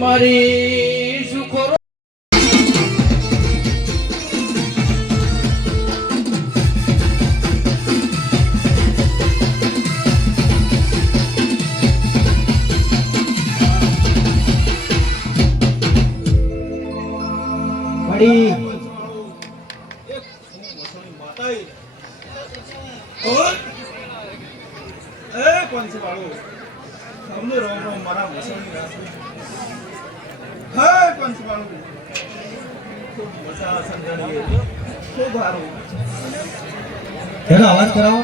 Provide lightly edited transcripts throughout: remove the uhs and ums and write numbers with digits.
મારી સુખો પડી कौन से बाड़ो हमने रोम रोम मारा मसोनी है कौन से बाड़ो खूब मजा समझानी है खूब हारो तेरा आवाज कराओ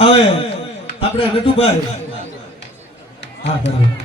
હવે આપણે નટુભાઈ હા બરાબર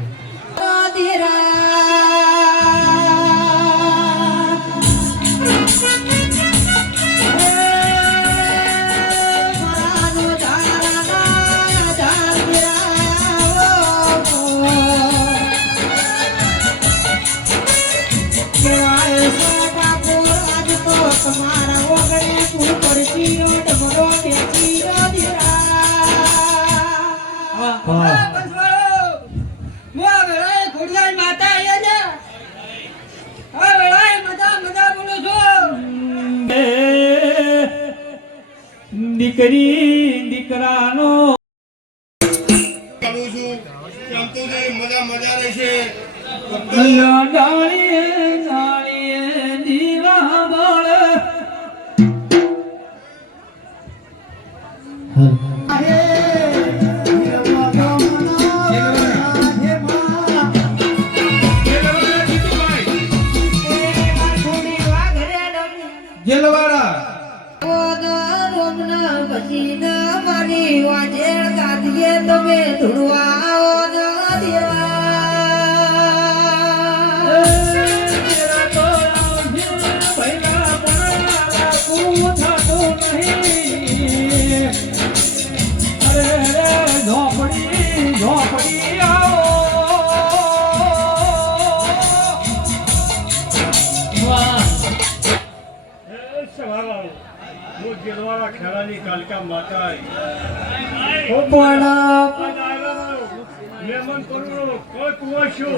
દીકરી દીકરાનો કરું છું કેમ તો મજા મજા રહેશે ડાળીએ ડાળીએ દીવા બળે જેલવાડા તમે ધુડવા જેલવાળા ખેલાની કાલકા માતા મેમન કરુણો કોઈ કુવાશો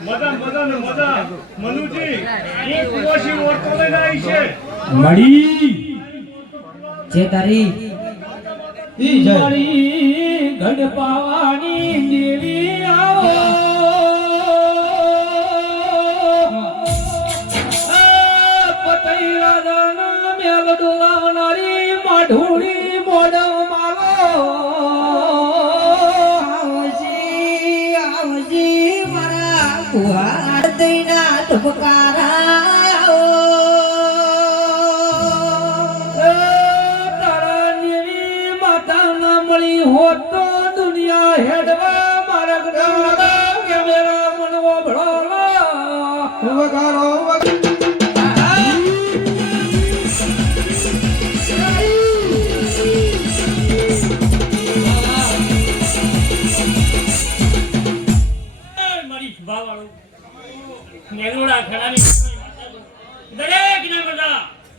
મદા મદા ને મદા મનુજી કોઈ કુવાશી ઓરતો લઈને આવી છે મળી જે તારી ઈ જય મારી ગઢપાવાની દેવી આવો પતઈ રાજાના મેલ ડોલાવનારી માઢોળી મોઢવ માલો આવજી મારા કુહાર દઈના ધબકારા તારા દેવી માતા ના મળી હોત તો દુનિયા હેડવા મારા ગઢડા કે મેરા મનવો ભળો વગાડો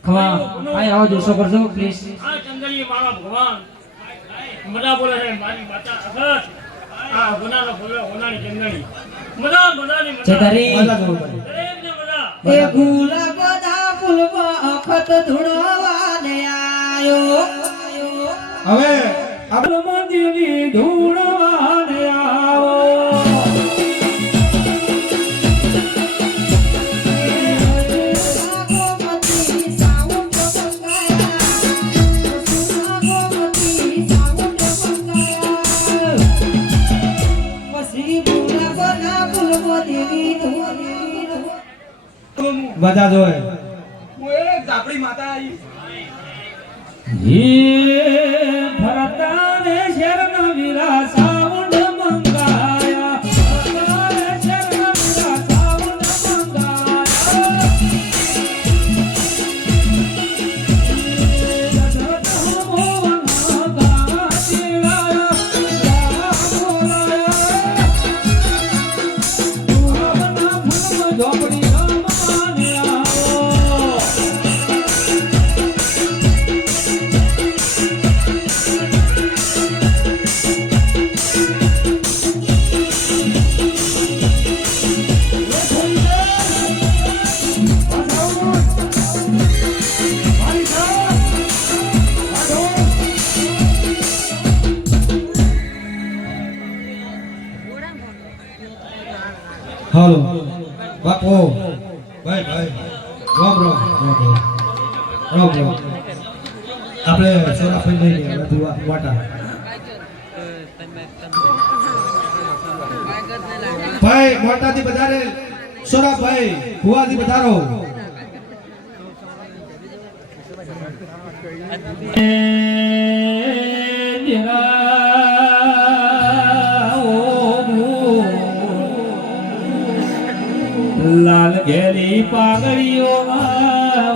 ખવા આય આવો જોશો કરજો પ્લીઝ આ ચંદની મારા ભગવાન મજા બોલે છે મારી માતા અગત આ ગુનાનો બોલે હોનાની ચંદની મજા મજાની જે તારી દરેકને મજા એ ફૂલ બધા ફૂલમાં અખત ધૂળવા ને આયો હવે આપણે દેવી ધૂળવાને આવો બધા જોય હું એક ઝાપડી માતા આવી હે ભરતાને શરણ વીરા સાઉન્ડ મંગાયા ભરતાને શરણ ભાઈ ભાઈ રોમ રોમ રોમ રોમ આપણે સોના ફઈ લઈ ગયા બધું વાટા ભાઈ મોટાથી વધારે સોના ભાઈ ભુવાથી વધારો લાલ ઘેરી પાઘડીઓ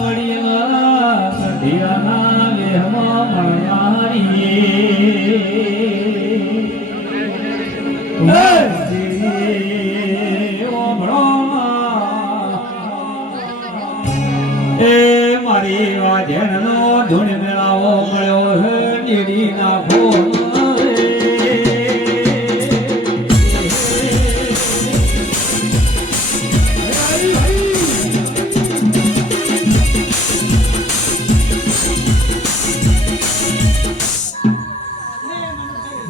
વડીલા સંધિયાના વેહમાં મળવારી એ મારી વાજણનો ધૂણ મેળાવો મળ્યો હે નીડી નાખો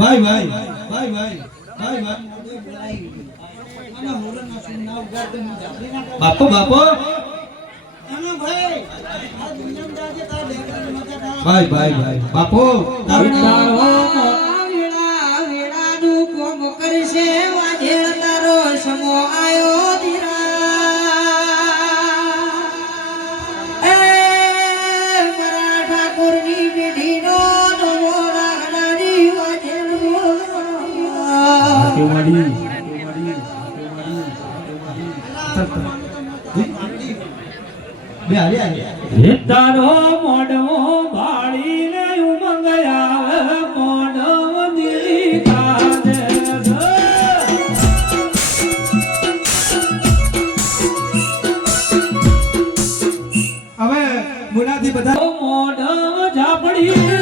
ભાઈ ભાઈ ભાઈ ભાઈ ભાઈ ભાઈ બાપો બાપો ભાઈ ભાઈ ભાઈ બાપો વેળાનું કોમ કરશે વાજેળ તારો સમો આયો ધીરા એ મારા ઠાકોરની પેઢીનો નવો રાખનારી વાજેળ બે હારી હારી હે તારો મોઢો ભાળીને ઉમંગ આવે મોઢો દિલી કાજે હવે મુનાથી બધા મોઢો ઝાપડી